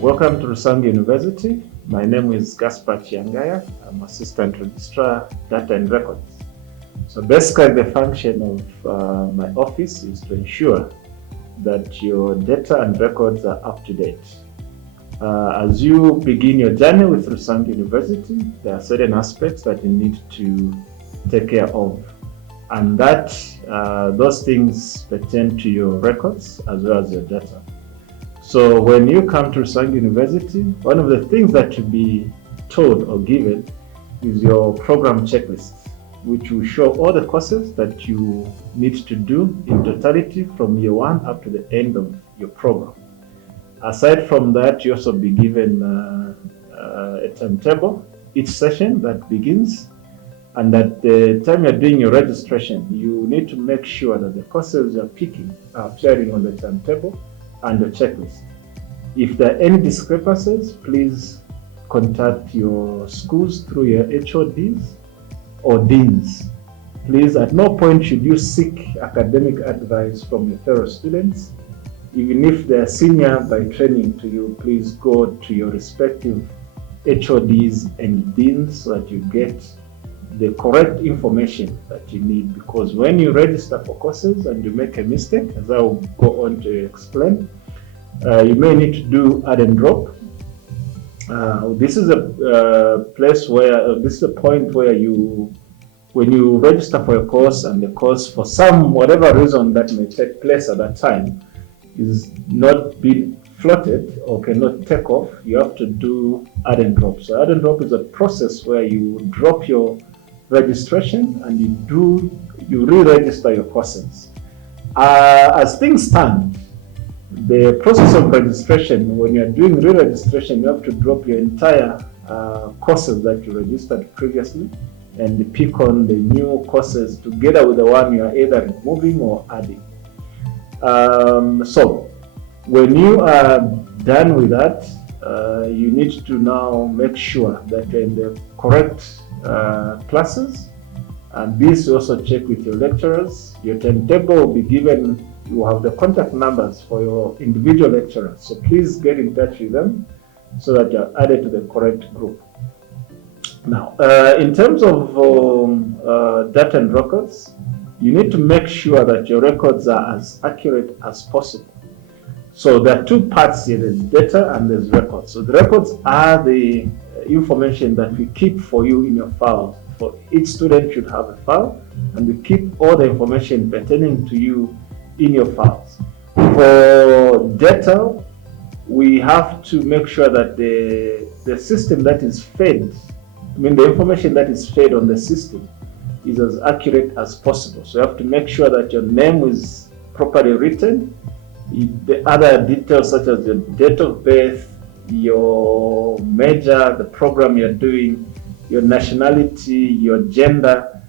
Welcome to Rusangi University. My name is Gaspar Chiangaya. I'm Assistant Registrar, Data and Records. So basically the function of my office is to ensure that your data and records are up to date. As you begin your journey with Rusangi University, there are certain aspects that you need to take care of. And that those things pertain to your records as well as your data. So when you come to Rusangi University, one of the things that you'll be told or given is your program checklist, which will show all the courses that you need to do in totality from year one up to the end of your program. Aside from that, you also be given a timetable each session that begins, and at the time you're doing your registration, you need to make sure that the courses you're picking are appearing on the timetable and the checklist. If there are any discrepancies, please contact your schools through your HODs or deans. Please, at no point should you seek academic advice from your fellow students. Even if they're senior by training to you, please go to your respective HODs and deans so that you get the correct information that you need, because when you register for courses and you make a mistake, as I will go on to explain, you may need to do add and drop. This is a place where, this is a point where when you register for a course and the course for whatever reason that may take place at that time is not being floated or cannot take off, you have to do add and drop. So add and drop is a process where you drop your registration and you re-register your courses. As things stand, the process of registration, when you're doing re-registration, you have to drop your entire courses that you registered previously and pick on the new courses together with the one you are either removing or adding. So when you are done with that, you need to now make sure that you're in the correct classes, and this you also check with your lecturers. Your timetable will be given. You have the contact numbers for your individual lecturers, so please get in touch with them so that you're added to the correct group. Now, in terms of data and records, you need to make sure that your records are as accurate as possible. So there are two parts here, there's data and there's records. So the records are the information that we keep for you in your files. For each student should have a file, and we keep all the information pertaining to you in your files. For data, we have to make sure that the system that is fed, the information that is fed on the system is as accurate as possible. So you have to make sure that your name is properly written. The other details such as your date of birth, your major, the program you're doing, your nationality, your gender,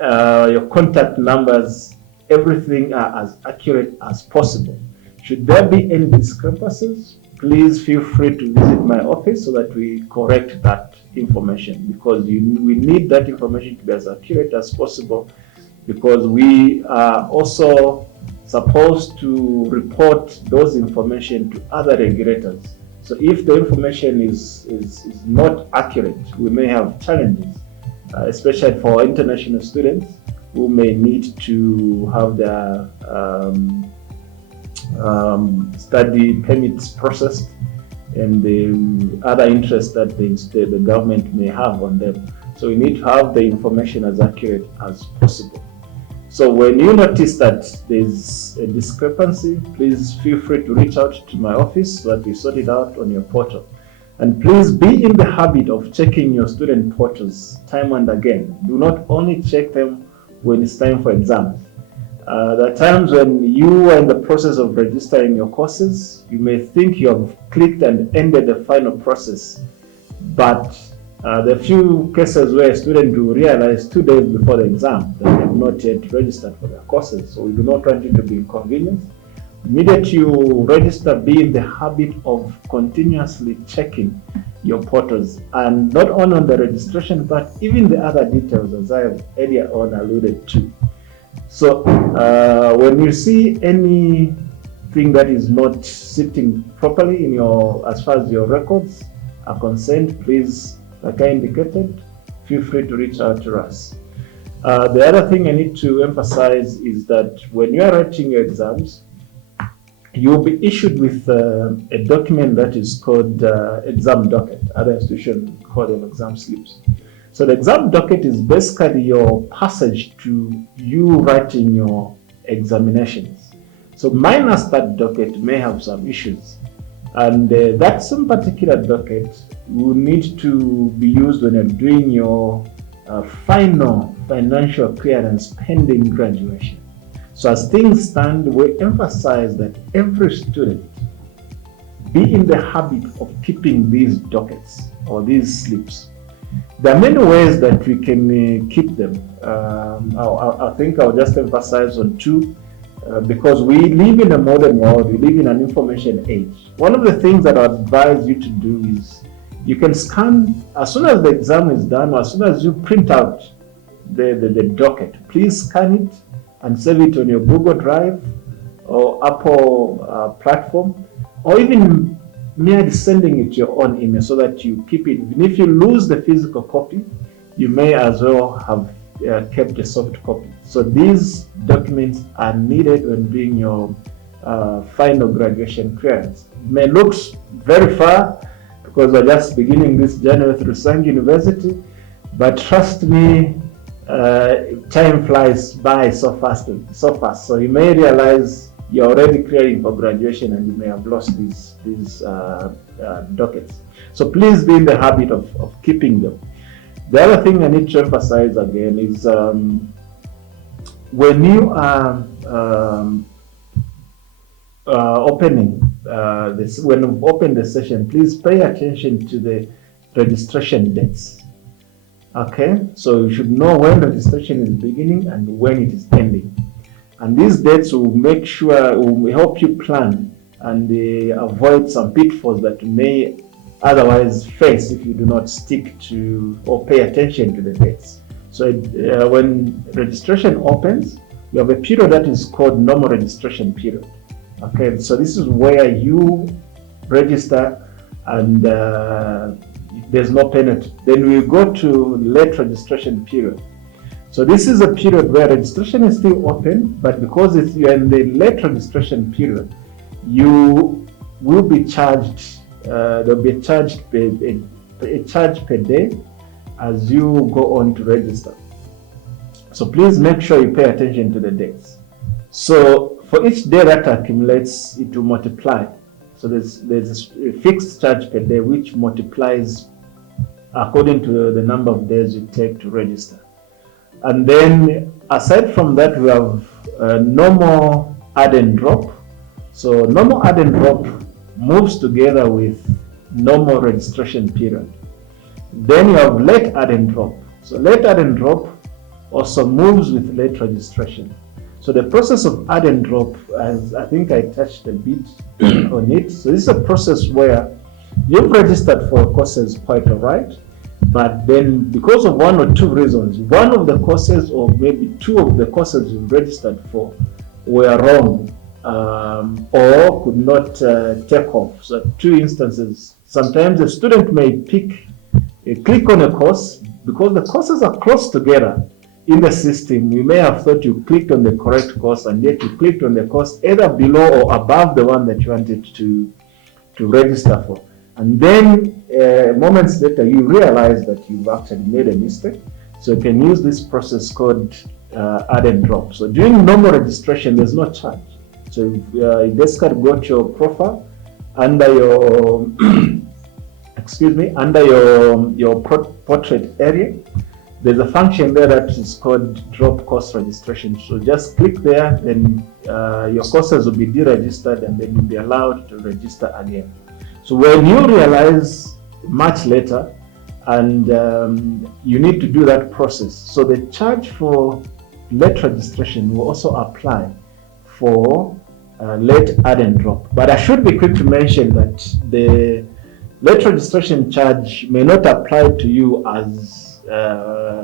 your contact numbers, everything are as accurate as possible. Should there be any discrepancies, please feel free to visit my office so that we correct that information, because we need that information to be as accurate as possible, because we are also supposed to report those information to other regulators. So if the information is not accurate, we may have challenges, especially for international students who may need to have their study permits processed and the other interests that the government may have on them. So we need to have the information as accurate as possible. So when you notice that there's a discrepancy, please feel free to reach out to my office so that we sort it out on your portal. And please be in the habit of checking your student portals time and again. Do not only check them when it's time for exams. There are times when you are in the process of registering your courses, you may think you have clicked and ended the final process, but there are few cases where a student will realize 2 days before the exam that they have not yet registered for their courses. So we do not want you to be inconvenienced. Immediately you register, be in the habit of continuously checking your portals, and not only on the registration, but even the other details, as I have earlier on alluded to. So when you see any anything that is not sitting properly in your, as far as your records are concerned, please, like I indicated, feel free to reach out to us. The other thing I need to emphasize is that when you are writing your exams, you'll be issued with a document that is called exam docket. Other institutions call them exam slips. So the exam docket is basically your passage to you writing your examinations. So minus that docket may have some issues. And that some particular docket will need to be used when you're doing your final financial clearance pending graduation. So as things stand, we emphasize that every student be in the habit of keeping these dockets or these slips. There are many ways that we can keep them. I think I'll just emphasize on two, because we live in a modern world, we live in an information age. One of the things that I advise you to do is you can scan, as soon as the exam is done, or as soon as you print out the docket, please scan it and save it on your Google Drive or Apple platform, or even merely sending it to your own email so that you keep it. Even if you lose the physical copy, you may as well have kept a soft copy. So these documents are needed when doing your final graduation clearance. It may look very far because we're just beginning this journey through Rusangi University, but trust me, time flies by so fast. So you may realize you're already clearing for graduation and you may have lost these dockets. So please be in the habit of keeping them. The other thing I need to emphasize again is when you are opening this, when you open the session, please pay attention to the registration dates. Okay, so you should know when registration is beginning and when it is ending. And these dates will make sure, will help you plan and avoid some pitfalls that you may otherwise face if you do not stick to or pay attention to the dates. So when registration opens, you have a period that is called normal registration period. Okay, so this is where you register and there's no penalty. Then we go to late registration period. So this is a period where registration is still open, but because you're in the late registration period, you will be charged. There'll be a charge per day as you go on to register. So please make sure you pay attention to the dates. So for each day that accumulates, it will multiply. So there's a fixed charge per day which multiplies according to the number of days you take to register. And then aside from that, we have normal add and drop. So normal add and drop moves together with normal registration period. Then you have late add and drop. So late add and drop also moves with late registration. So the process of add and drop, as I think I touched a bit on it. So this is a process where you've registered for courses quite all right, but then because of one or two reasons, one of the courses or maybe two of the courses you registered for were wrong or could not take off. So two instances, sometimes a student may click on a course because the courses are close together in the system. You may have thought you clicked on the correct course and yet you clicked on the course either below or above the one that you wanted to register for. And then moments later, you realize that you've actually made a mistake. So you can use this process called add and drop. So during normal registration, there's no charge. So you basically go to your profile under your, under your portrait area. There's a function there that is called drop course registration. So just click there, then your courses will be deregistered and then you'll be allowed to register again. So when you realize much later and you need to do that process, so the charge for late registration will also apply for late add and drop. But I should be quick to mention that the late registration charge may not apply to you as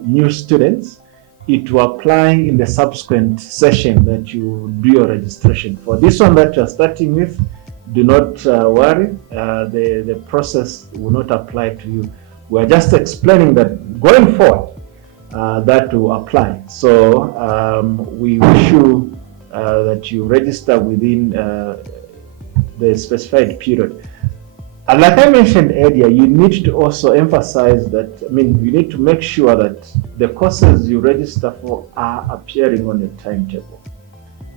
new students, it will apply in the subsequent session that you do your registration. For this one that you're starting with, do not worry, the process will not apply to you. We're just explaining that going forward, that will apply. So we wish you that you register within the specified period. And like I mentioned earlier, you need to also emphasize that, you need to make sure that the courses you register for are appearing on your timetable.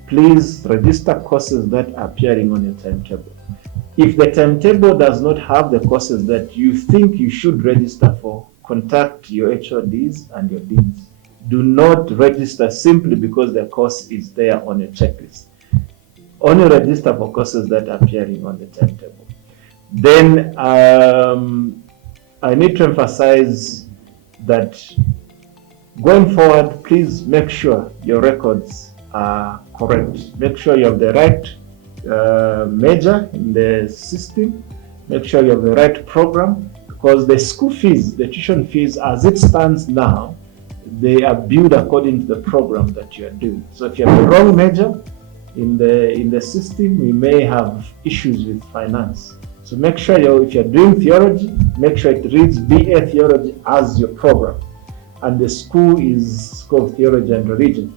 Please register courses that are appearing on your timetable. If the timetable does not have the courses that you think you should register for, contact your HODs and your deans. Do not register simply because the course is there on a checklist. Only register for courses that are appearing on the timetable. Then I need to emphasize that going forward, please make sure your records are correct. Make sure you have the right major in the system. Make sure you have the right program, because the school fees, the tuition fees as it stands now, they are billed according to the program that you are doing. So if you have the wrong major in the system, you may have issues with finance. So make sure if you're doing theology, make sure it reads BA Theology as your program. And the school is School of Theology and Religion.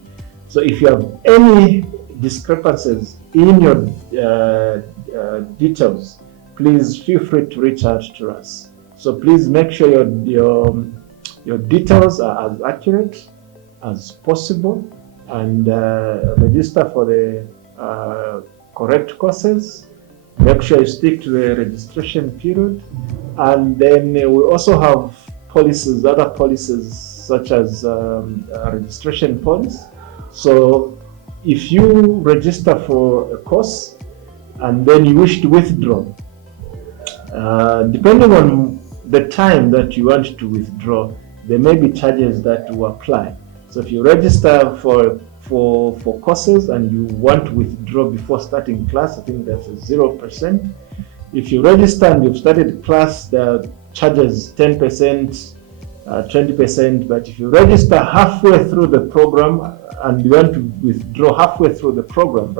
So if you have any discrepancies in your details, please feel free to reach out to us. So please make sure your details are as accurate as possible, and register for the correct courses. Make sure you stick to the registration period. And then we also have policies, other policies such as registration policy. So if you register for a course and then you wish to withdraw, depending on the time that you want to withdraw, there may be charges that will apply. So if you register for courses and you want to withdraw before starting class, I think that's 0%. If you register and you've started class, the charges 10%, 20%. But if you register halfway through the program and you want to withdraw halfway through the program,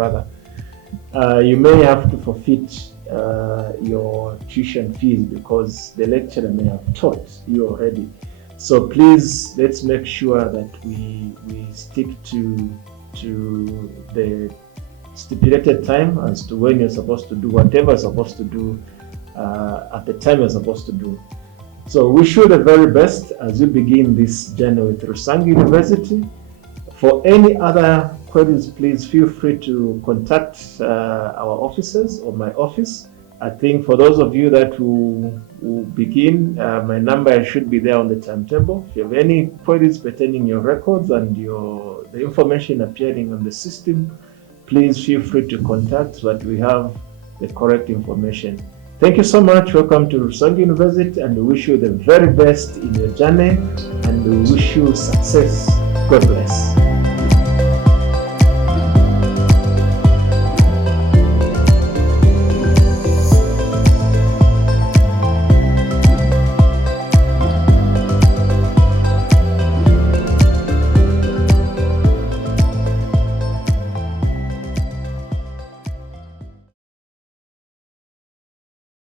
you may have to forfeit your tuition fees because the lecturer may have taught you already. So please, let's make sure that we stick to the stipulated time as to when you're supposed to do whatever you're supposed to do at the time you're supposed to do. So wish you the very best as you begin this journey with Rusangi University. For any other queries, please feel free to contact our officers or my office. I think for those of you that will begin, my number should be there on the timetable. If you have any queries pertaining your records and the information appearing on the system, please feel free to contact so that we have the correct information. Thank you so much. Welcome to Rusangi University, and we wish you the very best in your journey, and we wish you success. God bless.